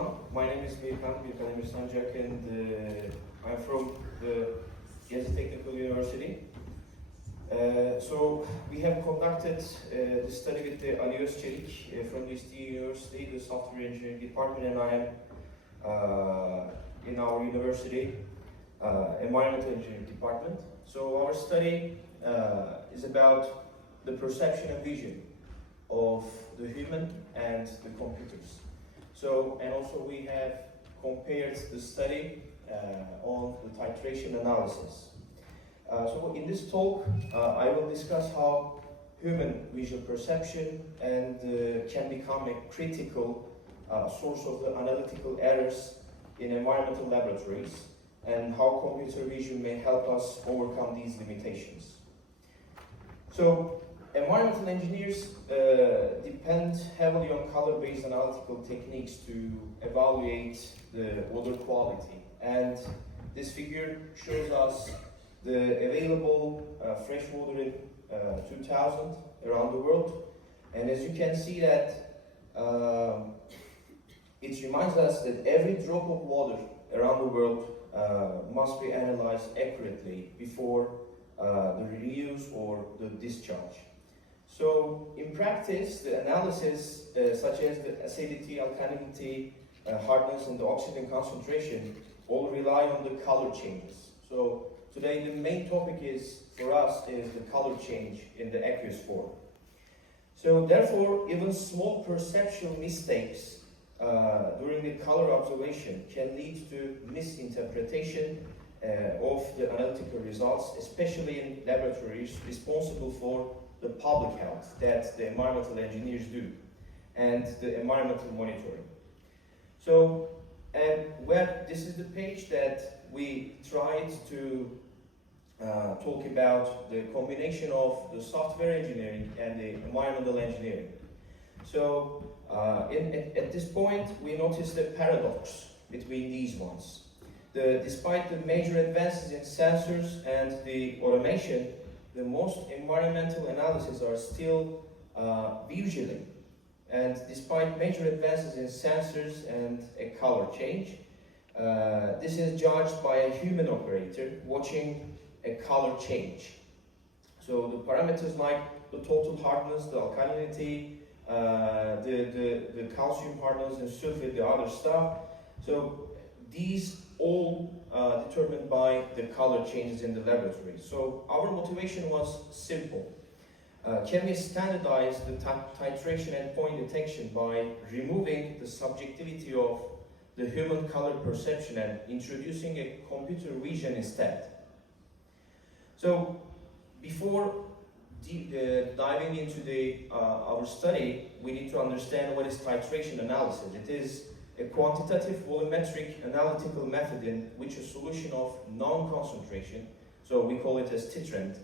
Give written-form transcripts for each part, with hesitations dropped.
everyone. My name is Mirkan Sancak, and I'm from the Gebze Technical University. So we have conducted the study with the Ali Özçelik from the University, the Software Engineering Department, and I am in our university, Environmental Engineering Department. So our study is about the perception and vision of the human and the computers. So, and also we have compared the study on the titration analysis. So in this talk, I will discuss how human visual perception and can become a critical source of the analytical errors in environmental laboratories, and how computer vision may help us overcome these limitations. So, environmental engineers depend heavily on color-based analytical techniques to evaluate the water quality. And this figure shows us the available fresh water in 2000 around the world. And as you can see that it reminds us that every drop of water around the world must be analyzed accurately before the reuse or the discharge. So in practice, the analysis such as the acidity, alkalinity, hardness, and the oxygen concentration all rely on the color changes. So today the main topic is, for us, is the color change in the aqueous form. So therefore, even small perceptual mistakes during the color observation can lead to misinterpretation of the analytical results, especially in laboratories responsible for the public health that the environmental engineers do, and the environmental monitoring. So, and where this is the page that we tried to talk about the combination of the software engineering and the environmental engineering. So, at this point, we noticed a paradox between these ones. Despite the major advances in sensors and the automation, the most environmental analyses are still visually. And despite major advances in sensors and a color change, this is judged by a human operator watching a color change. So the parameters like the total hardness, the alkalinity, the calcium hardness and sulfate, the other stuff. So these all determined by the color changes in the laboratory. So our motivation was simple. Can we standardize the titration and point detection by removing the subjectivity of the human color perception and introducing a computer vision instead? So before diving into our study, we need to understand what is titration analysis. It is a quantitative volumetric analytical method in which a solution of known concentration, so we call it as titrant,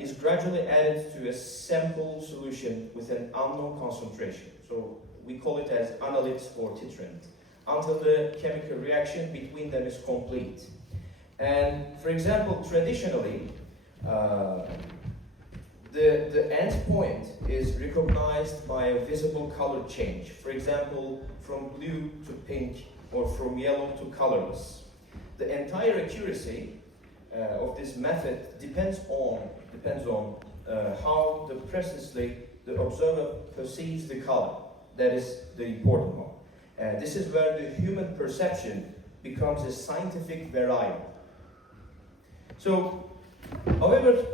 is gradually added to a sample solution with an unknown concentration. So we call it as analyte or titrant, until the chemical reaction between them is complete. And for example, traditionally, the end point is recognized by a visible color change. For example, from blue to pink or from yellow to colorless. The entire accuracy of this method depends on how precisely the observer perceives the color. That is the important one. This is where the human perception becomes a scientific variable. So, however,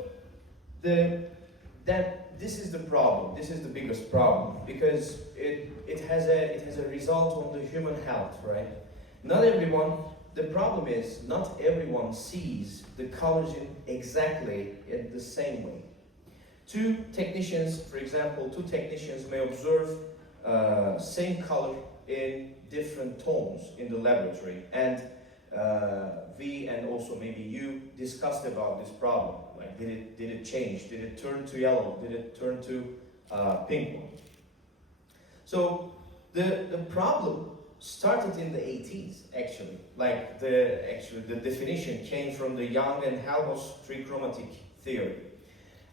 this is the problem. This is the biggest problem, because it has a result on the human health, right? Not everyone. The problem is not everyone sees the colors in exactly in the same way. Two technicians may observe same color in different tones in the laboratory, and we and also maybe you discussed about this problem. Like, did it change? Did it turn to yellow? Did it turn to pink one? So the problem started in the 80s, actually. Like the definition came from the Young and Helmholtz trichromatic theory.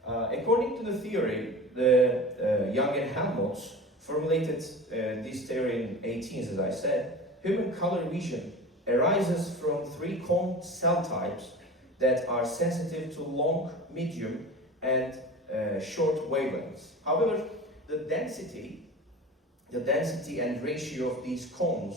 According to the theory, the Young and Helmholtz formulated this theory in 18th, as I said, human color vision arises from three cone cell types that are sensitive to long, medium, and short wavelengths. However, the density and ratio of these cones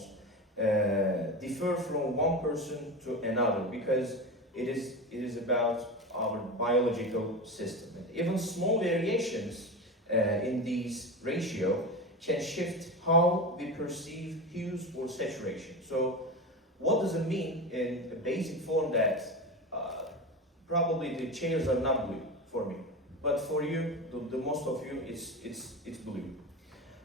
differ from one person to another because it is about our biological system. And even small variations in these ratio can shift how we perceive hues or saturation. So what does it mean in a basic form that probably the chairs are not blue for me, but for you, the most of you, it's blue.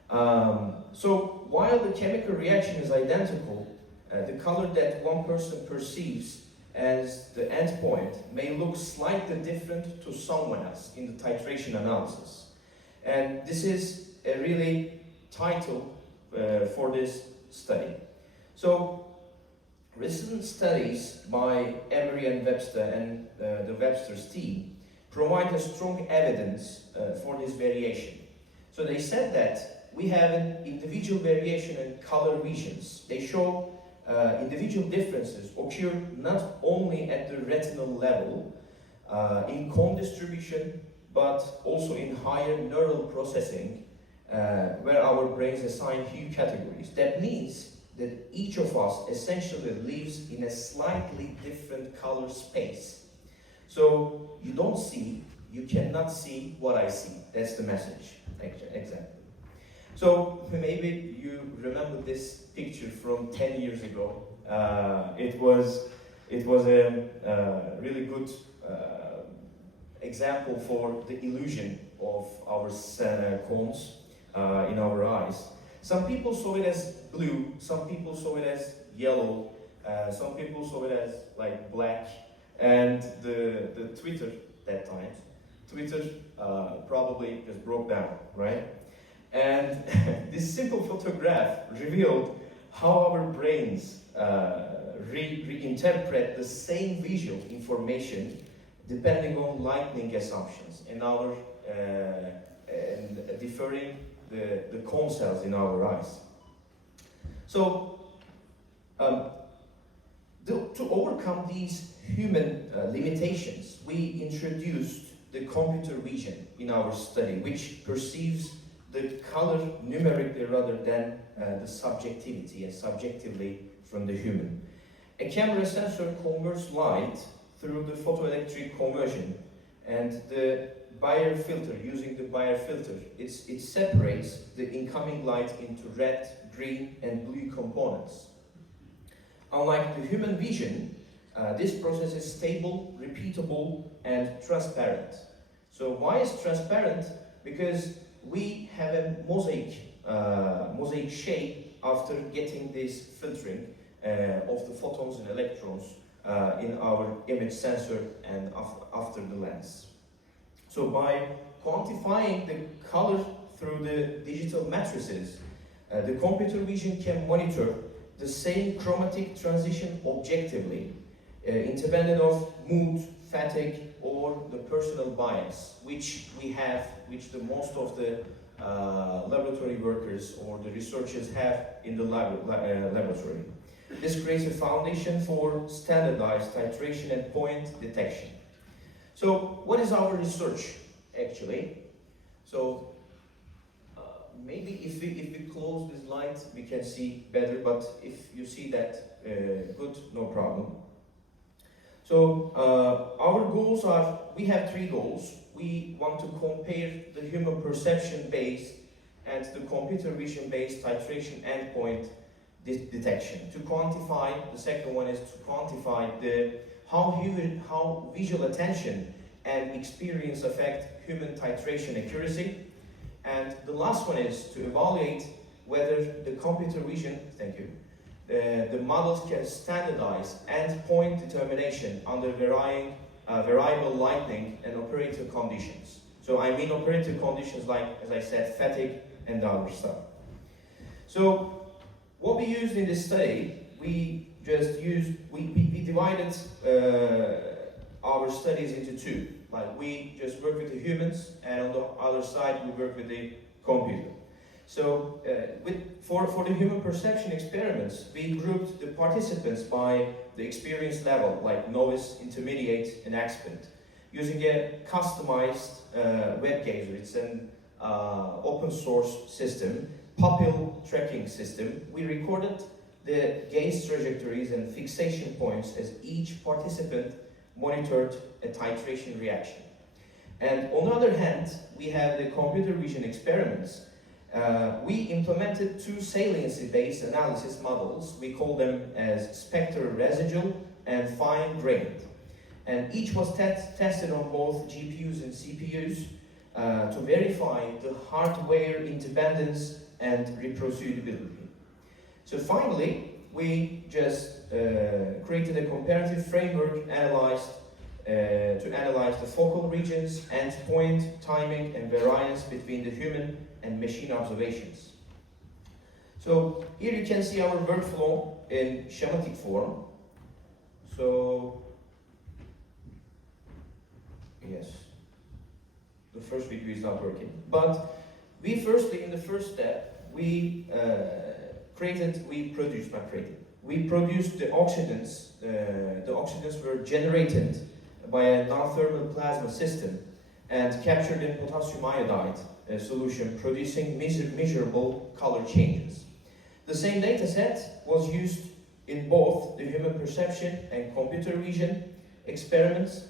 So while the chemical reaction is identical, the color that one person perceives as the end point may look slightly different to someone else in the titration analysis. And this is a really title for this study. So recent studies by Emery and Webster and the Webster's team provide a strong evidence for this variation. So they said that we have an individual variation in color visions. They show individual differences occur not only at the retinal level in cone distribution, but also in higher neural processing where our brains assign hue categories. That means that each of us essentially lives in a slightly different color space. So you cannot see what I see. That's the message, exactly. So maybe you remember this picture from 10 years ago. It was a really good example for the illusion of our cones in our eyes. Some people saw it as blue, some people saw it as yellow, some people saw it as like black, and the Twitter that time, Twitter probably just broke down, right? And this simple photograph revealed how our brains reinterpret the same visual information depending on lighting assumptions and our and differing the cone cells in our eyes. So to overcome these human limitations, we introduced the computer vision in our study, which perceives the color numerically rather than the subjectivity and subjectively from the human. A camera sensor converts light through the photoelectric conversion, and the Bayer filter, using the Bayer filter, it separates the incoming light into red, green, and blue components. Unlike the human vision, this process is stable, repeatable, and transparent. So why is transparent? Because we have a mosaic shape after getting this filtering of the photons and electrons in our image sensor and after the lens. So by quantifying the color through the digital matrices, the computer vision can monitor the same chromatic transition objectively, independent of mood, fatigue, or the personal bias, which the most of the laboratory workers or the researchers have in the laboratory. This creates a foundation for standardized titration and point detection. So what is our research actually? So maybe if we close this light, we can see better, but if you see that, good, no problem. So our goals are, we have three goals. We want to compare the human perception based and the computer vision based titration endpoint detection. To quantify, the second one is to quantify how visual attention and experience affect human titration accuracy. And the last one is to evaluate whether the computer vision, the models can standardize endpoint determination under variable lighting and operator conditions. So I mean operator conditions like, as I said, fatigue and other stuff. So what we used in this study, we divided our studies into two. Like we just work with the humans, and on the other side we work with the computer. So for the human perception experiments, we grouped the participants by the experience level, like novice, intermediate, and expert, using a customized web gazer. It's an open source system, pupil tracking system. We recorded the gaze trajectories and fixation points as each participant monitored a titration reaction. And on the other hand, we have the computer vision experiments. We implemented two saliency-based analysis models. We call them as spectral residual and fine-grained. And each was tested on both GPUs and CPUs to verify the hardware independence and reproducibility. So finally, we just created a comparative framework to analyze the focal regions, endpoint, timing, and variance between the human and machine observations. So here you can see our workflow in schematic form. So yes, the first video is not working. But we firstly, in the first step, we produced the oxidants. The oxidants were generated by a non-thermal plasma system and captured in potassium iodide solution, producing measurable color changes. The same data set was used in both the human perception and computer vision experiments.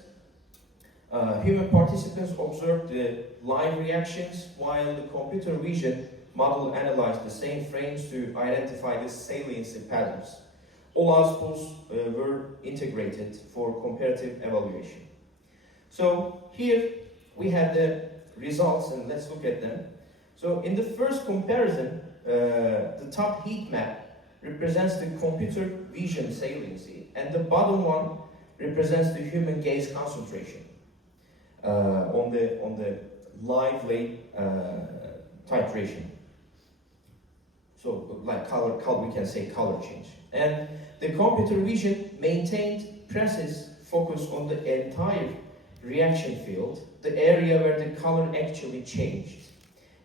Human participants observed the live reactions, while the computer vision model analyzed the same frames to identify the saliency patterns. All outputs were integrated for comparative evaluation. So here we have the results, and let's look at them. So in the first comparison, the top heat map represents the computer vision saliency, and the bottom one represents the human gaze concentration on the lively titration. So like color, we can say color change. And the computer vision maintained precise focus on the entire reaction field, the area where the color actually changed.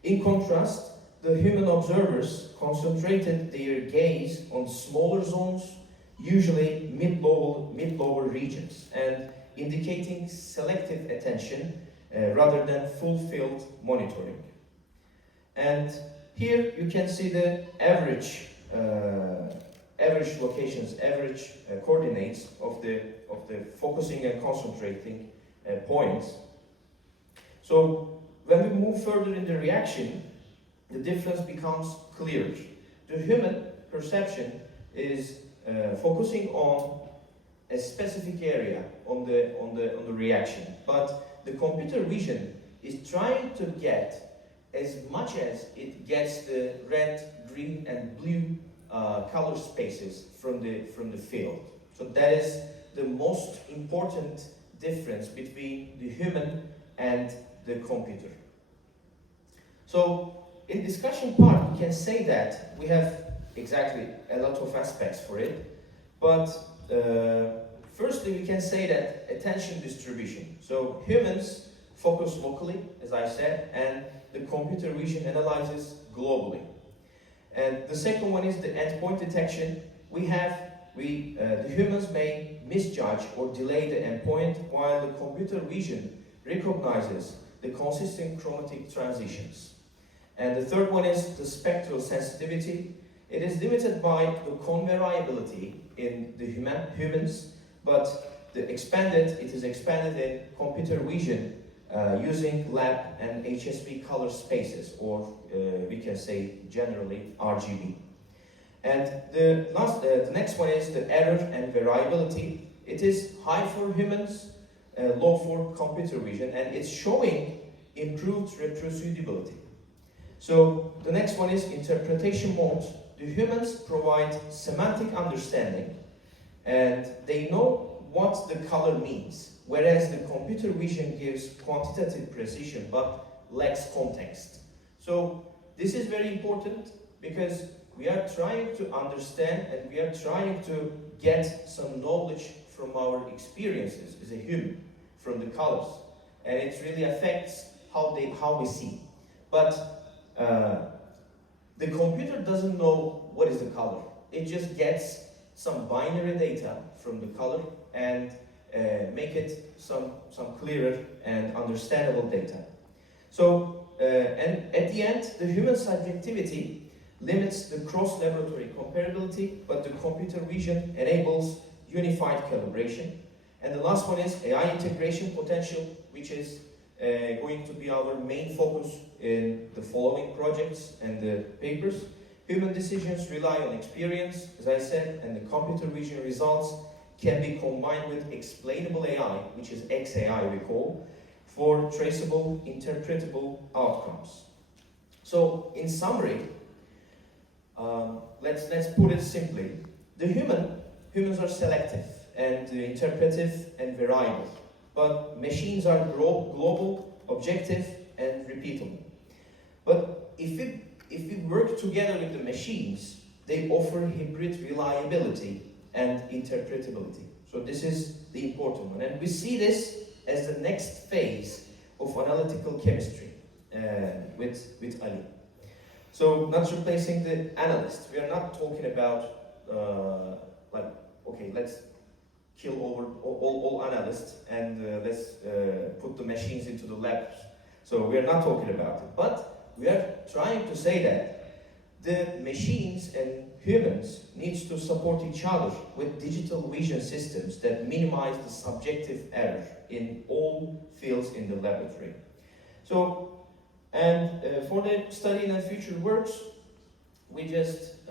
In contrast, the human observers concentrated their gaze on smaller zones, usually mid-lower regions, and indicating selective attention rather than full-field monitoring. And here you can see the average locations, average coordinates of the focusing and concentrating points. So when we move further in the reaction, the difference becomes clear. The human perception is focusing on a specific area on the reaction, but the computer vision is trying to get as much as it gets the red, green, and blue color spaces from the field. So that is the most important difference between the human and the computer. So in discussion part, we can say that we have exactly a lot of aspects for it, but firstly we can say that attention distribution. So humans focus locally, as I said, and the computer vision analyzes globally. And the second one is the endpoint detection. The humans may misjudge or delay the endpoint, while the computer vision recognizes the consistent chromatic transitions. And the third one is the spectral sensitivity. It is limited by the cone variability in the humans, but it is expanded in computer vision using lab and HSV color spaces, or we can say generally RGB. And the next one is the error and variability. It is high for humans, low for computer vision, and it's showing improved reproducibility. So the next one is interpretation mode. The humans provide semantic understanding, and they know what the color means, whereas the computer vision gives quantitative precision but lacks context. So this is very important because we are trying to understand and we are trying to get some knowledge from our experiences as a human, from the colors, and it really affects how we see. But the computer doesn't know what is the color. It just gets some binary data from the color and make it some clearer and understandable data. So, and at the end, the human subjectivity limits the cross-laboratory comparability, but the computer vision enables unified calibration. And the last one is AI integration potential, which is going to be our main focus in the following projects and the papers. Human decisions rely on experience, as I said, and the computer vision results can be combined with explainable AI, which is XAI we call, for traceable, interpretable outcomes. So, in summary, let's put it simply. Humans are selective and interpretive and variable, but machines are global, objective, and repeatable. But if we work together with the machines, they offer hybrid reliability and interpretability. So this is the important one. And we see this as the next phase of analytical chemistry with Ali. So not replacing the analyst. We are not talking about okay, let's kill over all analysts and let's put the machines into the labs. So we are not talking about it. But we are trying to say that the machines and humans needs to support each other with digital vision systems that minimize the subjective error in all fields in the laboratory. So, and for the study and future works, we just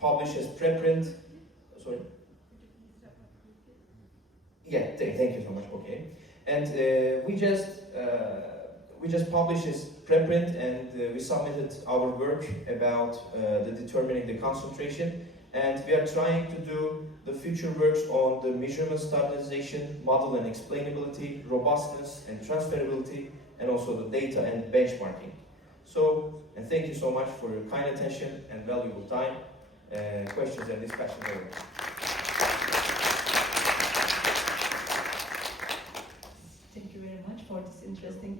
publish as preprint. Sorry. Yeah, thank you so much. Okay, and we just published this preprint, and we submitted our work about the determining the concentration, and we are trying to do the future works on the measurement standardization, model and explainability, robustness and transferability, and also the data and benchmarking. So, and thank you so much for your kind attention and valuable time. Questions and discussion.